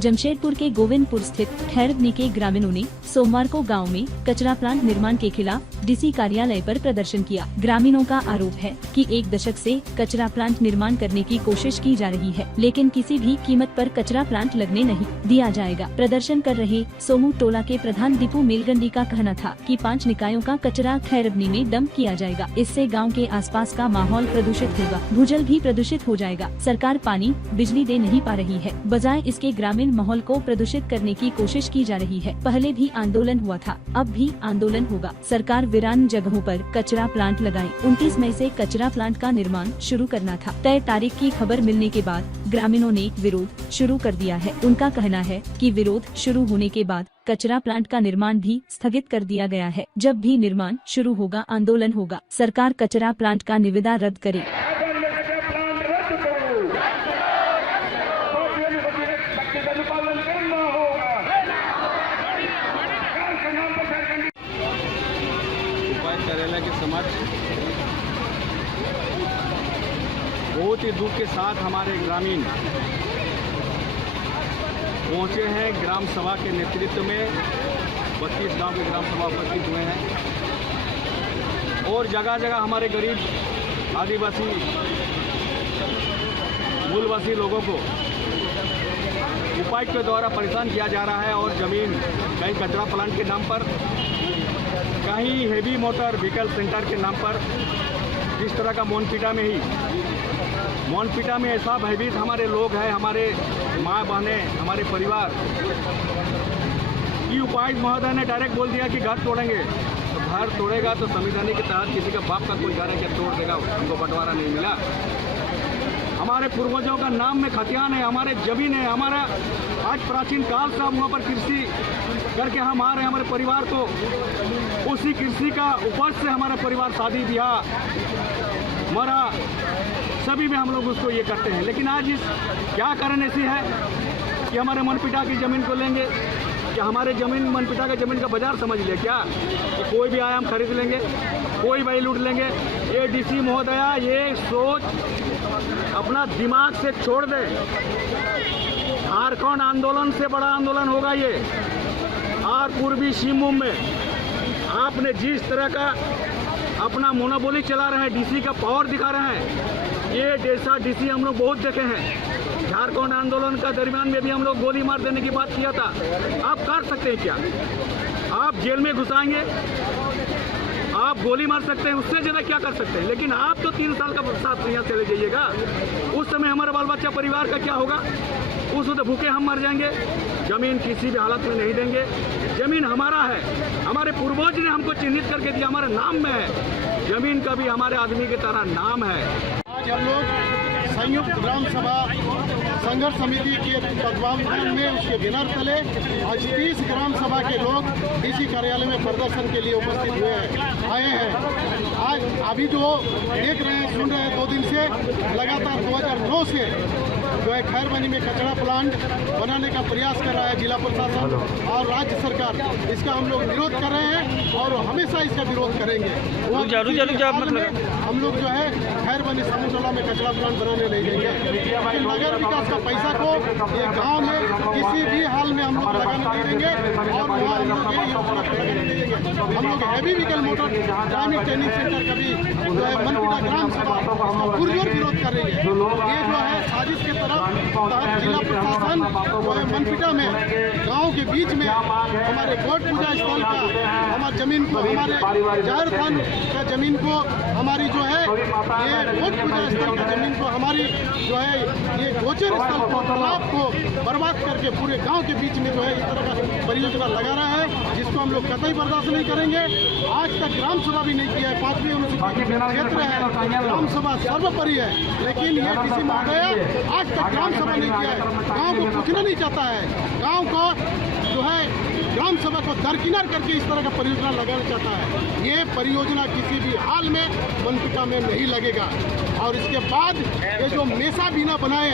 जमशेदपुर के गोविंदपुर स्थित खैरबनी के ग्रामीणों ने सोमवार को गांव में कचरा प्लांट निर्माण के खिलाफ डीसी कार्यालय पर प्रदर्शन किया। ग्रामीणों का आरोप है कि 1 दशक से कचरा प्लांट निर्माण करने की कोशिश की जा रही है, लेकिन किसी भी कीमत पर कचरा प्लांट लगने नहीं दिया जाएगा। प्रदर्शन कर रहे सोमू टोला के प्रधान दीपू मेलगंडी का कहना था कि 5 निकायों का कचरा खैरबनी में डंप किया जाएगा। इससे गाँव के आसपास का माहौल प्रदूषित होगा, भूजल भी प्रदूषित हो जाएगा। सरकार पानी बिजली दे नहीं पा रही है, बजाय इसके ग्रामीण माहौल को प्रदूषित करने की कोशिश की जा रही है। पहले भी आंदोलन हुआ था, अब भी आंदोलन होगा। सरकार वीरान जगहों पर कचरा प्लांट लगाए। 29 मई से कचरा प्लांट का निर्माण शुरू करना था। तय तारीख की खबर मिलने के बाद ग्रामीणों ने विरोध शुरू कर दिया है। उनका कहना है कि विरोध शुरू होने के बाद कचरा प्लांट का निर्माण भी स्थगित कर दिया गया है। जब भी निर्माण शुरू होगा, आंदोलन होगा। सरकार कचरा प्लांट का निविदा रद्द करे। करेला के समक्ष बहुत ही दुख के साथ हमारे ग्रामीण पहुंचे हैं। ग्राम सभा के नेतृत्व में 32 गांव के ग्राम सभा उपस्थित हुए हैं और जगह जगह हमारे गरीब आदिवासी मूलवासी लोगों को उपायुक्त के द्वारा परेशान किया जा रहा है और जमीन कहीं कचरा प्लांट के नाम पर, कहीं हेवी मोटर व्हीकल सेंटर के नाम पर, जिस तरह का मोनपीटा में ऐसा भयभीत हमारे लोग हैं, हमारे माँ बहनें, हमारे परिवार की उपायुक्त महोदय ने डायरेक्ट बोल दिया कि घर तोड़ेंगे। तो घर तोड़ेगा तो संविधान के तहत किसी का बाप का कोई घर है क्या तोड़ देगा? उनको बंटवारा नहीं मिला। हमारे पूर्वजों का नाम में खतियान है, हमारे जमीन है, हमारा आज प्राचीन काल से हम वहाँ पर कृषि करके हम आ रहे हैं। हमारे परिवार को उसी कृषि का उपज से हमारा परिवार शादी ब्याह मरा सभी में हम लोग उसको ये करते हैं। लेकिन आज इस क्या कारण ऐसी है कि हमारे मनपिटा की ज़मीन को लेंगे? क्या हमारे ज़मीन मनपिटा के ज़मीन का बाजार समझ लिया क्या कि कोई भी आया हम खरीद लेंगे, कोई भाई लूट लेंगे? ये डीसी महोदया ये सोच अपना दिमाग से छोड़ दे। झारखंड आंदोलन से बड़ा आंदोलन होगा ये। और पूर्वी सिंहभूम में आपने जिस तरह का अपना मोनोपोली चला रहे हैं, डीसी का पावर दिखा रहे हैं, ये जैसा डीसी हम लोग बहुत देखे हैं। झारखंड आंदोलन का दरमियान में भी हम लोग गोली मार देने की बात किया था। आप कर सकते हैं क्या? आप जेल में घुसाएंगे, आप गोली मार सकते हैं, उससे ज़्यादा क्या कर सकते हैं? लेकिन आप तो 3 साल का साथ यहाँ चले जाइएगा, उस समय हमारा बाल बच्चा परिवार का क्या होगा? उस वक्त भूखे हम मर जाएंगे। जमीन किसी भी हालत में नहीं देंगे। जमीन हमारा है, हमारे पूर्वज ने हमको चिन्हित करके दिया, हमारे नाम में है। जमीन का भी हमारे आदमी की तरह नाम है। आज हम लोग संयुक्त ग्राम सभा संघर्ष समिति के तत्वावधान में उसके बैनर तले आज 30 ग्राम सभा के लोग डीसी कार्यालय में प्रदर्शन के लिए उपस्थित आए हैं। आज अभी जो देख रहे हैं, सुन रहे हैं, 2 दिन से लगातार 2009 से जो है खैरबनी में कचरा प्लांट बनाने का प्रयास कर रहा है जिला प्रशासन और राज्य सरकार। इसका हम लोग विरोध कर रहे हैं और हमेशा इसका विरोध करेंगे। हम लोग जो है खैरबनी समूह में कचरा प्लांट बनाने नहीं देंगे। नगर विकास का पैसा को ये गांव में किसी भी हाल में हम लोग लगाने नहीं देंगे और वहाँ हम लोग heavy vehicle motor driving training centre का भी जो है मनपिटा ग्राम सभा पुरजोर विरोध कर रही है। ये जो है साजिश के तरफ जिला प्रशासन जो है मनपिटा में गांव के बीच में हमारे गोट पूजा स्थल का हमारे जमीन को, हमारे जाहिर थान का जमीन को, हमारी जो है ये गोट पूजा स्थल का जमीन को, हमारी जो है ये गोचर स्थल को, तालाब को बर्बाद करके पूरे गांव के बीच में जो है इस तरह का परियोजना लगा रहा है, जिसको हम लोग कतई बर्दाश्त नहीं करेंगे। आज तक ग्राम सभा भी नहीं किया है। 5वीं अनुसूची क्षेत्र है, ग्राम सभा सर्वोपरि है, लेकिन ये डीसी महोदय आज तक ग्राम सभा नहीं किया है। गांव को पूछना नहीं चाहता है। गांव को जो है ग्राम सभा को दरकिनार करके इस तरह का परियोजना लगाना चाहता है। ये परियोजना किसी भी हाल में मनपिटा में नहीं लगेगा। और इसके बाद ये जो मेसा बिना बनाए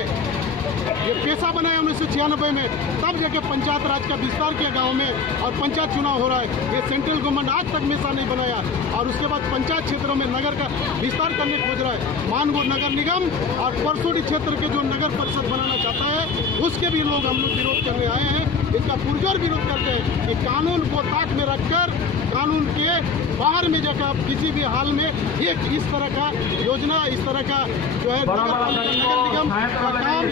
ये पेशा बनाया 1996 में, तब जाके पंचायत राज का विस्तार किया गांव में और पंचायत चुनाव हो रहा है। ये सेंट्रल गवर्नमेंट आज तक में नहीं बनाया और उसके बाद पंचायत क्षेत्रों में नगर का विस्तार करने खोज रहा है। मानगो नगर निगम और परसोड़ी क्षेत्र के जो नगर परिषद बनाना चाहता है उसके भी लोग हम लोग विरोध करने आए हैं। इसका पुरजोर विरोध करते हैं कि कानून को ताक में रखकर कानून के बाहर में जाकर किसी भी हाल में ये इस तरह का योजना, इस तरह का जो है नगर निगम का काम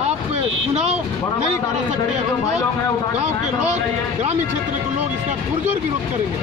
आप चुनाव नहीं करा सकते। हम लोग गाँव के लोग, ग्रामीण क्षेत्र के लोग इसका पुरजोर विरोध करेंगे।